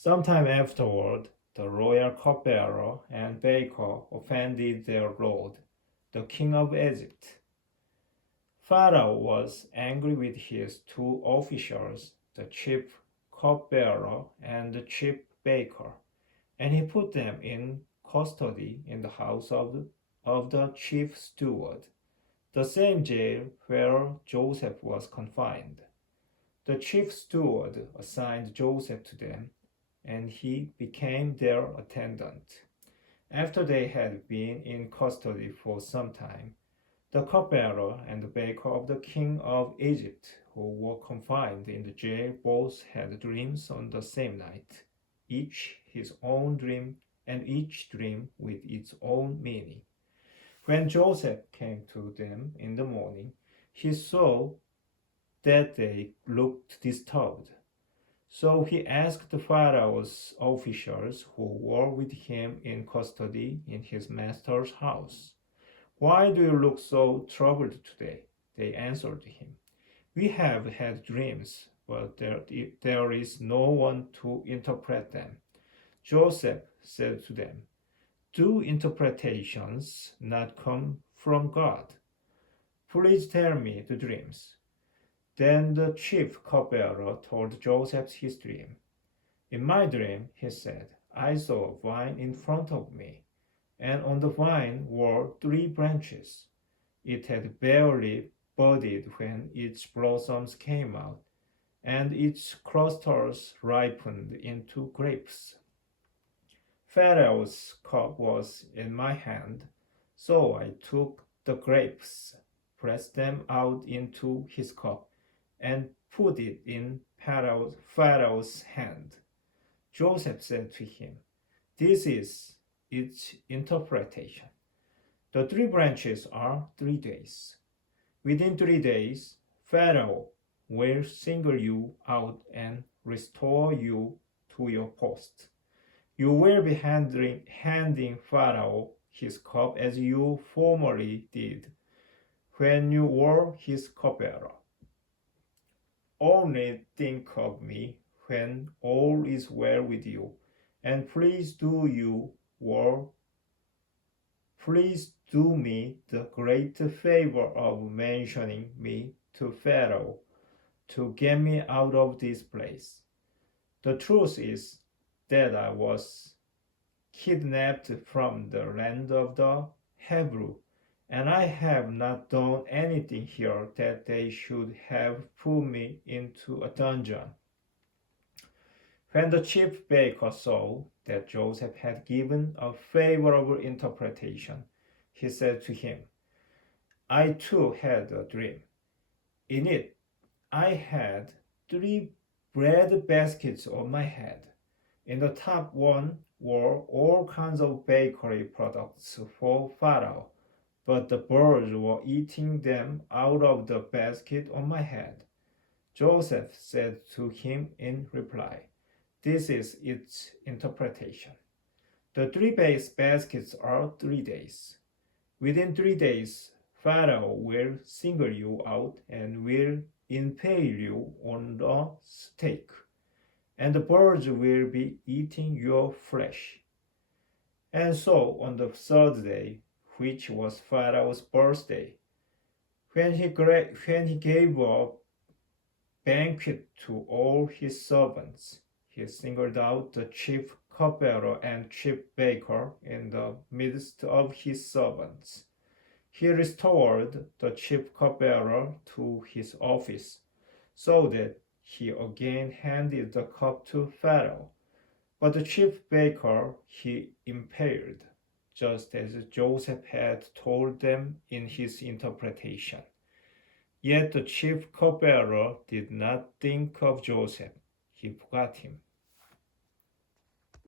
Sometime afterward, the royal cupbearer and baker offended their lord, the king of Egypt. Pharaoh was angry with his two officials, the chief cupbearer and the chief baker, and he put them in custody in the house of the chief steward, the same jail where Joseph was confined. The chief steward assigned Joseph to them, and he became their attendant. After they had been in custody for some time, the cupbearer and the baker of the king of Egypt, who were confined in the jail, both had dreams on the same night, each his own dream, and each dream with its own meaning. When Joseph came to them in the morning, he saw that they looked disturbed. So he asked Pharaoh's officials who were with him in custody in his master's house, "Why do you look so troubled today?" They answered him, "We have had dreams, but there is no one to interpret them." Joseph said to them, "Do interpretations not come from God? Please tell me the dreams." Then the chief cupbearer told Joseph his dream. "In my dream," he said, "I saw a vine in front of me, and on the vine were 3 branches. It had barely budded when its blossoms came out, and its clusters ripened into grapes. Pharaoh's cup was in my hand, so I took the grapes, pressed them out into his cup, and put it in Pharaoh's hand." Joseph said to him, "This is its interpretation. The 3 branches are 3 days. Within 3 days, Pharaoh will single you out and restore you to your post. You will be handing Pharaoh his cup as you formerly did when you were his cupbearer. Only think of me when all is well with you, and please do me the great favor of mentioning me to Pharaoh to get me out of this place. The truth is that I was kidnapped from the land of the Hebrew, and I have not done anything here that they should have put me into a dungeon." When the chief baker saw that Joseph had given a favorable interpretation, he said to him, "I too had a dream. In it, I had 3 bread baskets on my head. In the top one were all kinds of bakery products for Pharaoh, but the birds were eating them out of the basket on my head." Joseph said to him in reply, "This is its interpretation. The 3 baskets are 3 days. Within 3 days, Pharaoh will single you out and will impale you on a stake, and the birds will be eating your flesh." And so on the 3rd day, which was Pharaoh's birthday, when he gave a banquet to all his servants, he singled out the chief cupbearer and chief baker in the midst of his servants. He restored the chief cupbearer to his office, so that he again handed the cup to Pharaoh. But the chief baker he impaled, just as Joseph had told them in his interpretation. Yet the chief cupbearer did not think of Joseph. He forgot him.